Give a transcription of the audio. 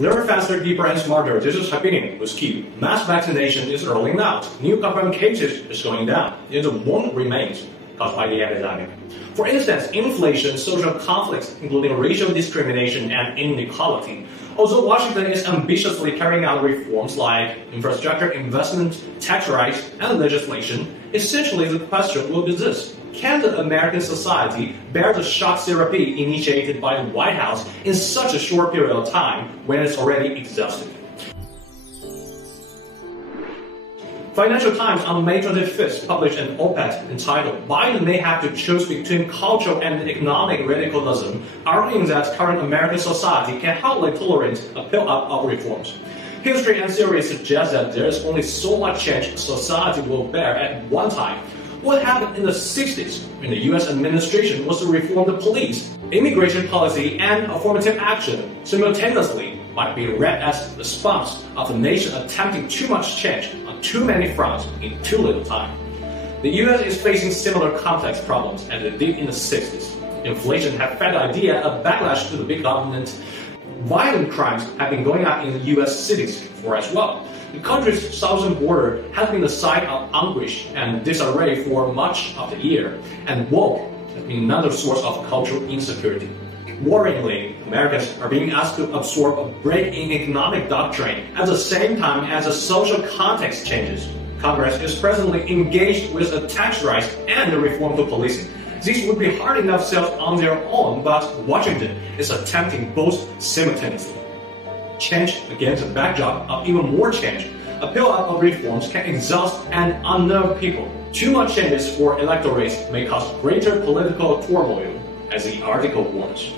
Learn faster, deeper, and smarter. This is happening with key. Mass vaccination is rolling out. New confirmed cases is going down. Yet the wound remains caused by the epidemic. For instance, inflation, social conflicts, including racial discrimination and inequality. Although Washington is ambitiously carrying out reforms like infrastructure investment, tax rights, and legislation, essentially the question will be this: can the American society bear the shock therapy initiated by the White House in such a short period of time when it's already exhausted? Financial Times on May 25th published an op-ed entitled "Biden May Have to Choose Between Cultural and Economic Radicalism," arguing that current American society can hardly tolerate a build-up of reforms. History and theory suggest that there is only so much change society will bear at one time. What happened in the 60s in the U.S. administration was to reform the police, immigration policy, and affirmative action simultaneously might be read as the response of the nation attempting too much change on too many fronts in too little time. The U.S. is facing similar complex problems as it did in the 60s. Inflation has fed the idea of backlash to the big government. Violent crimes have been going up in the U.S. cities before as well. The country's southern border has been the site of anguish and disarray for much of the year, and woke has been another source of cultural insecurity. Worryingly, Americans are being asked to absorb a break in economic doctrine at the same time as the social context changes. Congress is presently engaged with the tax rights and the reform to policing. These would be hard enough sales on their own, but Washington is attempting both simultaneously. Change against the backdrop of even more change. A build-up of reforms can exhaust and unnerve people. Too much changes for electorates may cause greater political turmoil, as the article warns.